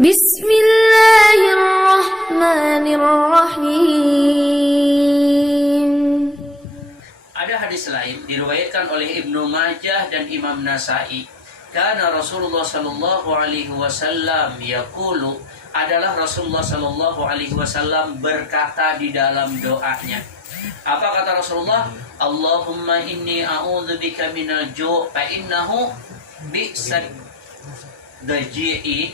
Bismillahirrahmanirrahim. Ada hadis lain diriwayatkan oleh Ibnu Majah dan Imam Nasa'i. Karena Rasulullah sallallahu alaihi wasallam yaqulu, adalah Rasulullah sallallahu alaihi wasallam berkata di dalam doanya. Apa kata Rasulullah? Allahumma inni a'udzubika minal ju' fa innahu bi'sad daji'i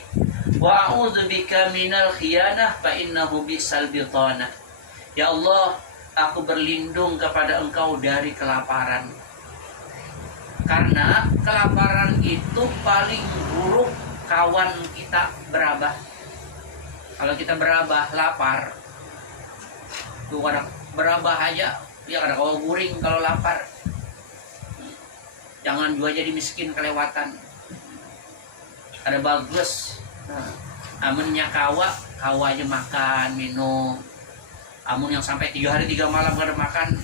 wa a'udzubika minal khiyanah fa innahu bi'sal bitanah. Ya Allah, aku berlindung kepada Engkau dari kelaparan. Karena kelaparan itu paling buruk kawan kita berabah. Kalau kita berabah, lapar. Tuh kadang berabah aja, ya kadang kau guring kalau lapar. Jangan juga jadi miskin kelewatan. Ada bagus. Amunnya kawa aja makan, minum. Amun yang sampai 3 hari 3 malam kada makan,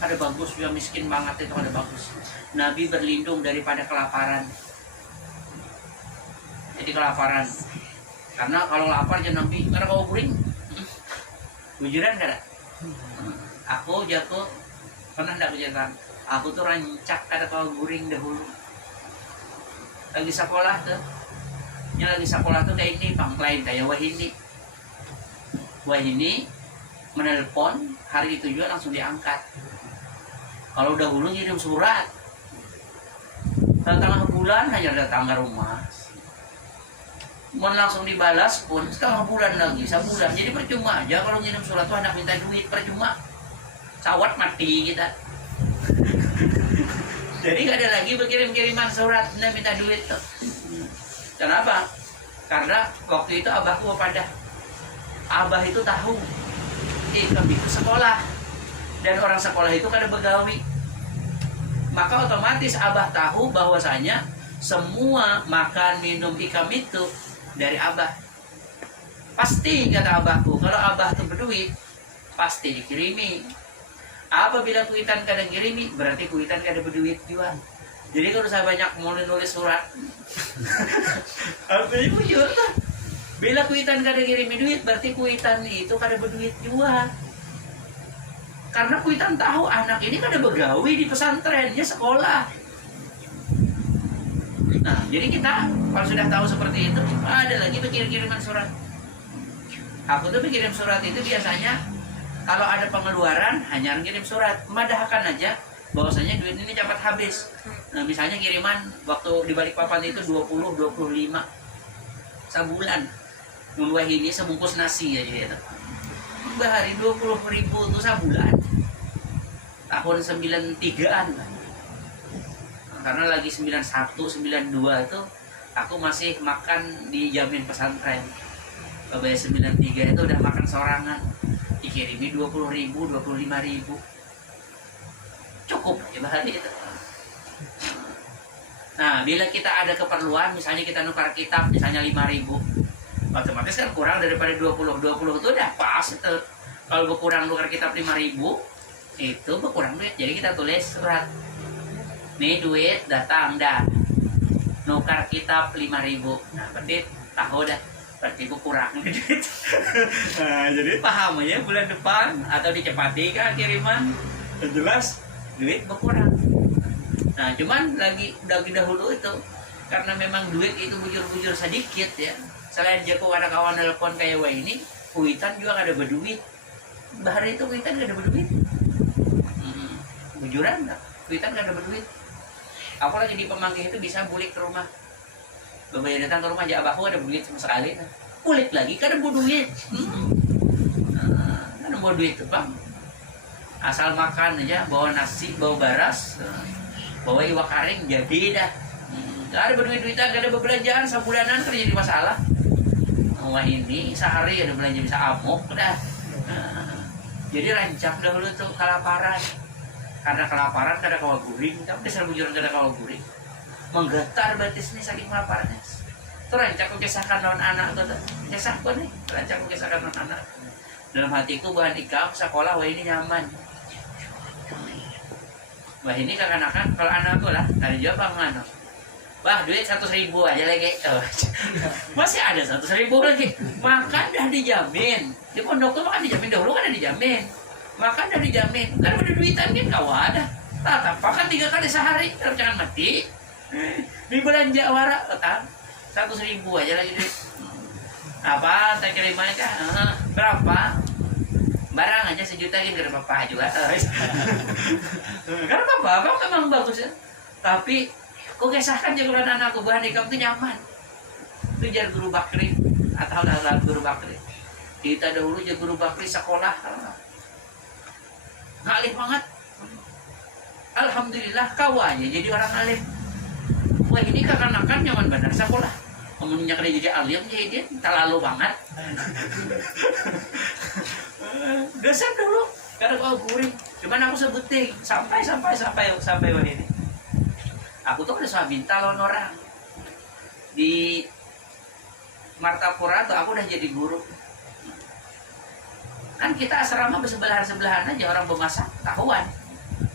ada bagus, juga miskin banget itu ada bagus. Nabi berlindung daripada kelaparan. Jadi kelaparan. Karena kalau lapar aja Nabi, karena kau guring. Bujuran kada? Aku jatuh, pernah enggak kejadian? Aku tuh rancak kada kau guring dahulu. Lagi sekolah tuh. Lagi sekolah tuh kayak ini, pangklain kayak Wahini menelpon, hari itu juga langsung diangkat. Kalau dahulu ngirim surat, tengah bulan hanya datang ke rumah. Mau langsung dibalas pun setengah bulan lagi, sebulan. Jadi percuma aja kalau ngirim surat tuh anak minta duit, percuma. Sawat mati kita. Jadi gak ada lagi berkirim-kiriman surat, nak minta duit tuh. Kenapa? Karena waktu itu abahku pada abah itu tahu kami ke sekolah dan orang sekolah itu kada begawi, maka otomatis abah tahu bahwasanya semua makan minum ikam itu dari abah. Pasti kata abahku, kalau abah tuh berduit pasti dikirimi. Apabila kuitan kada kirimi, berarti kuitan kada berduit juga. Jadi kalau saya banyak mau nulis surat, apa ini bujur tuh? Bila kuitan kada kirimi duit, berarti kuitan itu kada berduit juga. Karena kuitan tahu anak ini kada begawi di pesantrennya sekolah. Nah, jadi kita kalau sudah tahu seperti itu, ada lagi kiriman surat. Aku tuh kirim surat itu biasanya kalau ada pengeluaran hanya kirim surat, madahkan aja bahwasanya duit ini cepat habis. Nah, misalnya kiriman waktu di Balikpapan itu 20-25 sebulan. Nunggu ini sebungkus nasi aja itu. Bahari 20.000 itu sebulan. Tahun 93-an. Karena lagi 91, 92 itu aku masih makan di Jamin Pesantren. Babaya 93 itu udah makan sorangan. Dikirimi 20.000, 25.000. Cukup aja bahari itu. Nah, bila kita ada keperluan, misalnya kita nukar kitab, misalnya 5.000, otomatis kan kurang daripada 20 itu udah pas itu. Kalau berkurang nukar kitab 5.000, itu berkurang duit. Jadi kita tulis surat, nih duit datang dah, nukar kitab 5.000. Nah, berarti tahu dah, berarti berkurang duit. Nah, jadi paham aja bulan depan atau dicepati kan kiriman, jelas duit berkurang. Nah, cuman lagi dahulu itu karena memang duit itu bujur-bujur sedikit ya. Selain jago ada kawan telepon kayak wah ini, kuitan juga ada berduit. Bahari itu kuitan gak ada berduit. Bujuran gak? Kuitan gak ada berduit. Apalagi di Pemanggih itu bisa bulik ke rumah. Beberapa datang ke rumah aja abahku ada duit sama sekali. Bulik lagi kan ada duit. Kan ada duit tuh bang. Asal makan aja, bawa nasi, bawa baras, bawa iwak karing, jadi dah. Gak ada berduit-duitan, gak ada bebelanjaan sebulanan kan jadi masalah. Wah ini sehari ada belanja bisa amok dah. Jadi rancak dahulu tuh kelaparan. Karena kelaparan kada kawa guring, tapi dasar bujuran kada kawa guring. Menggetar batis nih saking kelaparannya. Itu rancak kisahkan lawan anak tuh. Kisahkan nih, rancak kisahkan lawan anak. Dalam hatiku bahan ikam sekolah wah ini nyaman. Wah ini kakak-kakak kalau anak tuh lah dari Jawa bang Wah, duit 100.000 aja lagi. Oh, masih ada 100.000 lagi. Makan dah dijamin. Di pondok tuh makan dijamin, dahulu kan ada dijamin. Makan dah dijamin. Kan udah duitan kan kau ada. Tatap makan 3 kali sehari, kalau jangan mati. Di belanja wara, tetap 100.000 aja lagi duit. Apa? Tak kirim aja. Berapa? Barang aja 1 juta gitu, karena bapak juga. Karena bapak memang bagus ya. Tapi kok kisahkan jagoan anakku bahan ikam itu nyaman. Itu jar guru Bakri atau dalam guru Bakri. Kita dahulu jar guru Bakri sekolah. Alim banget. Alhamdulillah kawannya jadi orang alim. Wah ini kakak-kakak nyaman benar sekolah. Kemudian dia jadi alim jadi dia terlalu banget. Dosen dulu karena kau guring. Cuman aku sebutin sampai hari ini. Aku tuh udah minta lawan orang di Martapura tuh aku udah jadi guru. Kan kita asrama bersebelahan-sebelahan aja, orang bemasak tahuan.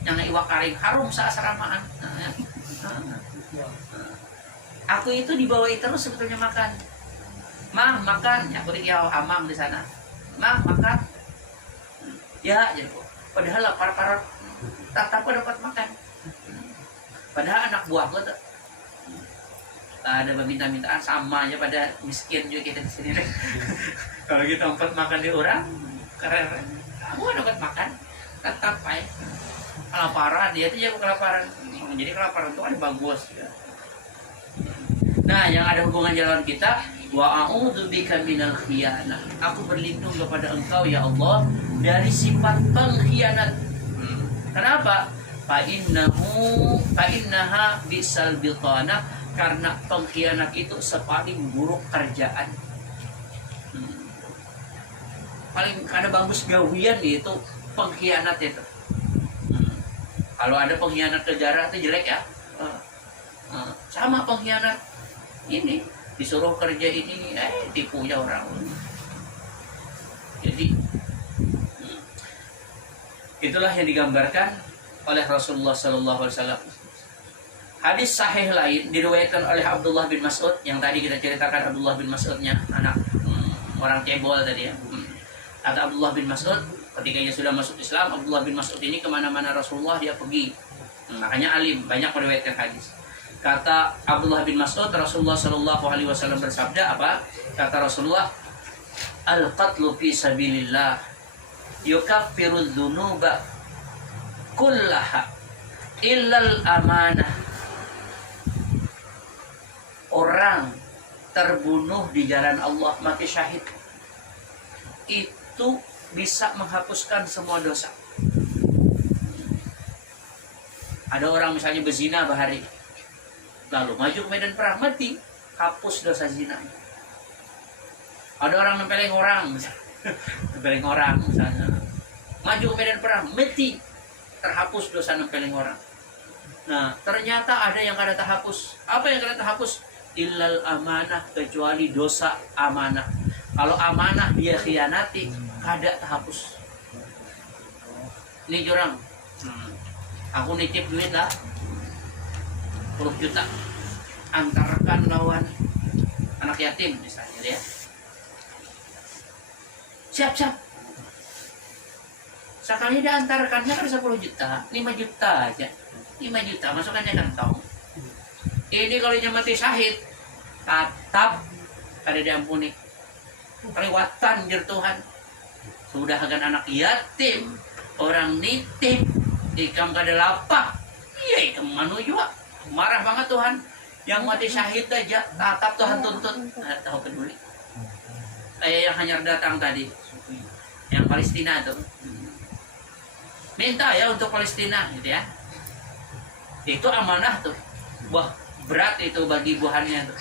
Yang iwak karing harum seasramaan. Aku itu dibawain terus sebetulnya makan. Mah makan, ya aku dikira amang di sana. Mah makan. Ya, jadi padahal lapar-lapar tatap dapat makan. Padahal anak buahku tuh ada meminta-mintaan sama aja pada miskin juga kita di sini. Kalau kita empat makan di orang, keren. Kamu dapat makan, tetap baik. Kelaparan dia tuh jago kelaparan. Jadi kelaparan itu kan bagus. Ya. Nah, yang ada hubungan jalan kita, wa a'udzubika minal khiyanah. Aku berlindung kepada Engkau ya Allah dari sifat pengkhianat. Kenapa? Fa'innaha bisal bitanah, karena pengkhianat itu sepaling buruk kerjaan. Paling ada bagus gawian itu pengkhianat itu. Kalau ada pengkhianat negara itu jelek ya. Sama pengkhianat ini disuruh kerja ini tipunya orang. Jadi itulah yang digambarkan oleh Rasulullah Sallallahu Alaihi Wasallam. Hadis sahih lain diriwayatkan oleh Abdullah bin Mas'ud yang tadi kita ceritakan. Abdullah bin Mas'udnya anak orang cebol tadi ya. Kata Abdullah bin Mas'ud ketika dia sudah masuk Islam, Abdullah bin Mas'ud ini kemana-mana Rasulullah dia pergi. Makanya alim, banyak meriwayatkan hadis. Kata Abdullah bin Mas'ud, Rasulullah Sallallahu Alaihi Wasallam bersabda apa? Kata Rasulullah, al-qatlu fi sabilillah yukaffiru dzunuba kullaha illal amanah. Orang terbunuh di jalan Allah mati syahid itu bisa menghapuskan semua dosa. Ada orang misalnya berzina bahari, lalu maju ke medan perang mati, hapus dosa zina. Ada orang nempeleng orang misalnya, nempeleng orang misalnya, maju ke medan perang mati, terhapus dosa nempeleng orang. Nah, ternyata ada yang kada terhapus. Apa yang kada terhapus? Illal amanah, kecuali dosa amanah. Kalau amanah dia khianati, kada terhapus. Ini jurang. Aku nitip duit lah 10 juta. Antarkan lawan anak yatim misalnya dia. Siap-siap. Sekali dia antarkannya kan 10 juta, 5 juta aja. 5 juta masukannya kantong. Ini kalau dia mati syahid, tetap kada diampuni. Kelewatan jer Tuhan. Sudah akan anak yatim, orang nitip, ikam kada lapak. Iya, ikam manu juga. Marah banget Tuhan. Yang mati syahid aja, tetap Tuhan tuntut. Nggak tahu peduli. Kayak yang hanya datang tadi, yang Palestina tuh. Minta ya untuk Palestina gitu ya. Itu amanah tuh. Wah, berat itu bagi buahannya tuh.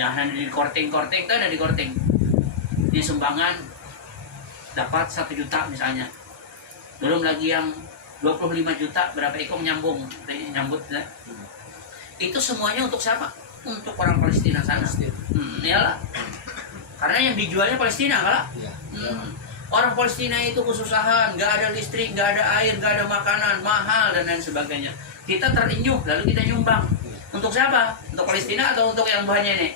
Yang ada di korting-korting tuh ada di korting. Ini sumbangan dapat 1 juta misalnya. Belum lagi yang 25 juta berapa ekor nyambung nyambut ya. Itu semuanya untuk siapa? Untuk orang Palestina sana. Iyalah. Karena yang dijualnya Palestina kalah. Orang Palestina itu kesusahan, nggak ada listrik, nggak ada air, nggak ada makanan, mahal dan lain sebagainya. Kita terinyuh, lalu kita nyumbang. Untuk siapa? Untuk Palestina atau untuk yang buahnya ini?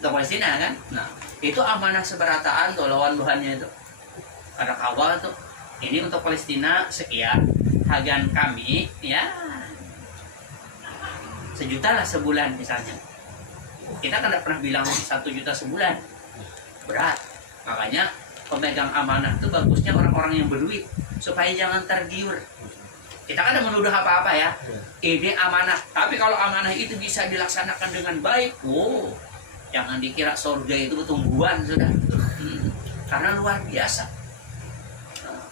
Untuk Palestina kan? Nah, itu amanah seberataan tuh lawan buahnya itu. Ada kawal tuh. Ini untuk Palestina sekian, hagan kami ya 1 juta lah sebulan misalnya. Kita kan tidak pernah bilang 1 juta sebulan. Berat. Makanya pemegang amanah itu bagusnya orang-orang yang berduit supaya jangan tergiur. Kita kan tidak menuduh apa-apa ya. Ini amanah. Tapi kalau amanah itu bisa dilaksanakan dengan baik, jangan dikira surga itu tumbuhan sudah. Karena luar biasa.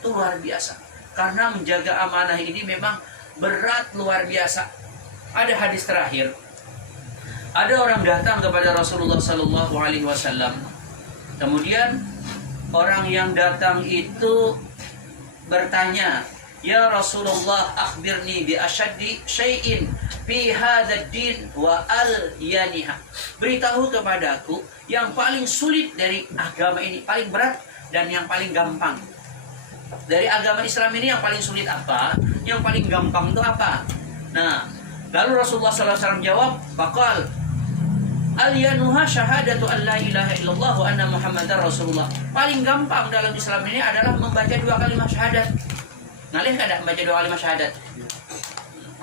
Itu luar biasa. Karena menjaga amanah ini memang berat luar biasa. Ada hadis terakhir. Ada orang datang kepada Rasulullah Sallallahu Alaihi Wasallam. Kemudian orang yang datang itu bertanya, "Ya Rasulullah, akhbirni bi asyaddi syai'in fi hadzal din wa al-yaniha." Beritahu kepadaku yang paling sulit dari agama ini, paling berat dan yang paling gampang. Dari agama Islam ini yang paling sulit apa? Yang paling gampang itu apa? Nah, lalu Rasulullah SAW jawab, "Faqal al-yanuha syahadatu an la ilaha illallah wa anna Muhammadar Rasulullah." Paling gampang dalam Islam ini adalah membaca 2 kalimat syahadat. Ngalih kada membaca 2 kalimat syahadat?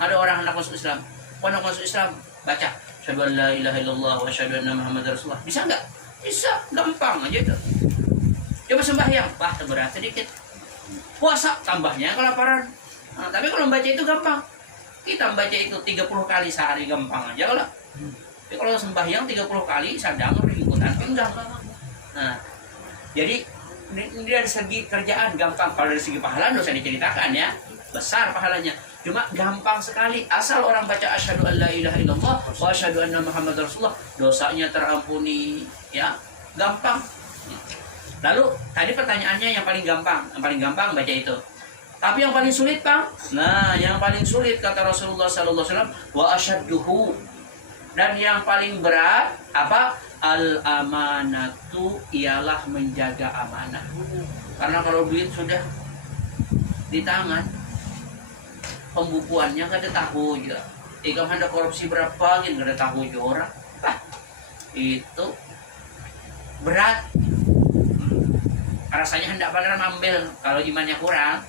Ada orang hendak masuk Islam. Hendak masuk Islam, baca asyhadu an la ilaha illallah wa asyhadu anna Muhammadar Rasulullah. Bisa enggak? Bisa, gampang aja itu. Coba sembahyang, berat sedikit. Puasa tambahnya kelaparan. Nah, tapi kalau membaca itu gampang. Kita membaca itu 30 kali sehari gampang aja lah. Tapi kalau sembahyang 30 kali sadang ikutan kan gampang. Nah, jadi ini dari segi kerjaan gampang. Kalau dari segi pahala dosa diceritakan ya, besar pahalanya. Cuma gampang sekali asal orang baca asyhadu an la ilaha illallah wa asyhadu anna Muhammadar Rasulullah, dosanya terampuni ya, gampang. Lalu tadi pertanyaannya yang paling gampang baca itu. Tapi yang paling sulit, Bang? Nah, yang paling sulit kata Rasulullah sallallahu alaihi wasallam wa asyadduhu. Dan yang paling berat apa? Al-amanatu, ialah menjaga amanah. Karena kalau duit sudah di tangan, pembukuannya nggak ada tahu juga. Jika ada korupsi berapa, nggak ada tahu juga orang. Itu berat. Rasanya hendak benar ambil kalau imannya kurang.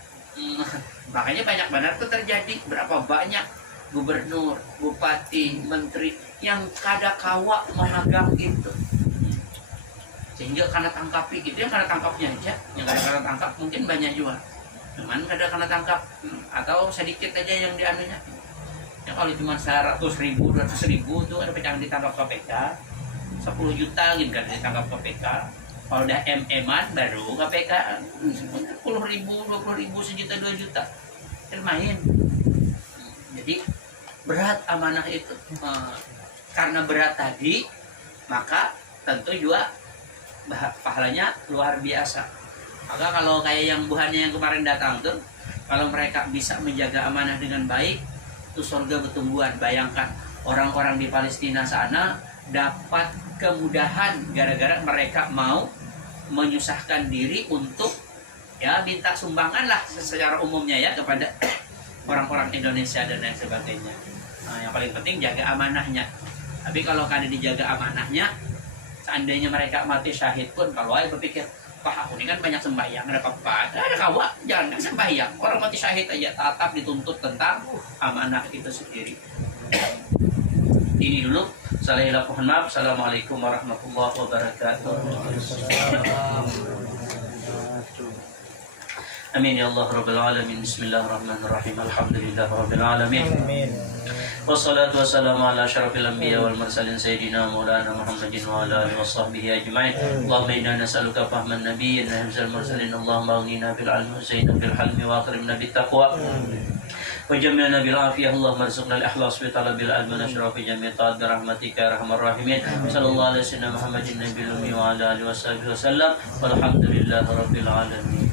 Makanya banyak benar itu terjadi. Berapa banyak gubernur, bupati, menteri yang kada kawa memegang itu, sehingga karena tangkapi itu yang karena tangkapnya aja, yang kada karena tangkap mungkin banyak juga, cuman kada karena tangkap atau sedikit aja yang dianunya. Ya kalau cuma 100.000, 200.000 tuh ada pecahan ditangkap KPK, 10 juta gitu kan ditangkap KPK. Kalau udah MM-an baru KPK 10.000, 20.000, 1 juta, 2 juta main. Jadi berat amanah itu. Karena berat tadi, maka tentu juga pahalanya luar biasa. Maka kalau kayak yang buahnya yang kemarin datang tuh, kalau mereka bisa menjaga amanah dengan baik, itu surga bertumbuhan. Bayangkan orang-orang di Palestina sana dapat kemudahan gara-gara mereka mau menyusahkan diri untuk ya minta sumbangan lah secara umumnya ya kepada orang-orang Indonesia dan lain sebagainya. Nah, yang paling penting jaga amanahnya. Tapi kalau kada dijaga amanahnya, seandainya mereka mati syahid pun, kalau saya berpikir, wah aku ini kan banyak sembahyang, ada apa-apa, ada kawa, jangan sembahyang. Orang mati syahid aja tetap dituntut tentang amanah itu sendiri. Ini dulu. Saya mohon maaf. Assalamualaikum warahmatullahi wabarakatuh. Amin ya Allah Rabbil Alamin. Bismillahirrahmanirrahim. Alhamdulillah Rabbil Alamin. Wassalatu wassalamu ala asyrafil anbiya wal mursalin sayyidina maulana Muhammadin wa ala alihi washabbihi ajma'in. Allahumma inna nas'aluka fahman nabiyyin wa hifzal mursalin. Allahumma aghnina bil ilmi wa zayyinna bil hilmi wa akrimna bit taqwa. وجمعنا بالعافية اللهم ارزقنا الإخلاص في طلب العلم ونشر في جميع طاعات برحمتك يا أرحم الراحمين. صلى الله على سيدنا محمد النبي الأمي وعلى آله وصحبه وسلم والحمد لله رب العالمين.